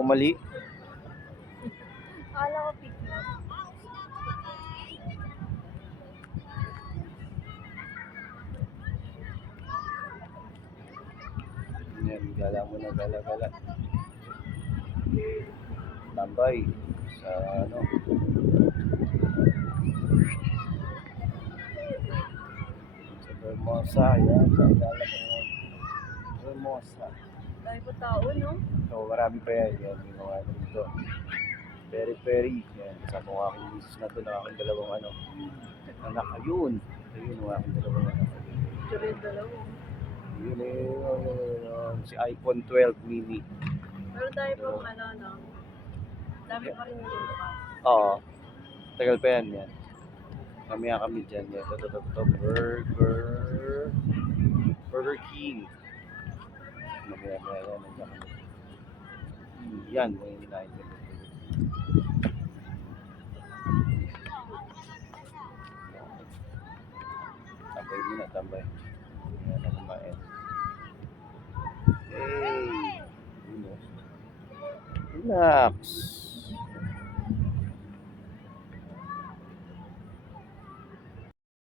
O mali? Akala ko picture. Yan, gala mo na, gala. Tambay. Sa ano. Sa Hermosa. Yan, sa gala mo. Hermosa. Dahil po tao, no? So, marami pa yan. Yan, yung mga ano dito. Peri-peri. Yan, kasama ko aking misis na doon. Ang aking dalawang ano. Anak, ayun. Ayun, ang aking dalawang anak. Ito rin dalawa. Yun si iPhone 12 mini. Pero tayo pong ano, no? Dami pa rin yung bukas. Oo. Tagal pa yan. Kami dyan. Yan. Ito. Burger King. Mamaya yan. Yan. May hinahin ko. Tambay. Yan ang kumain. Hey! Relax.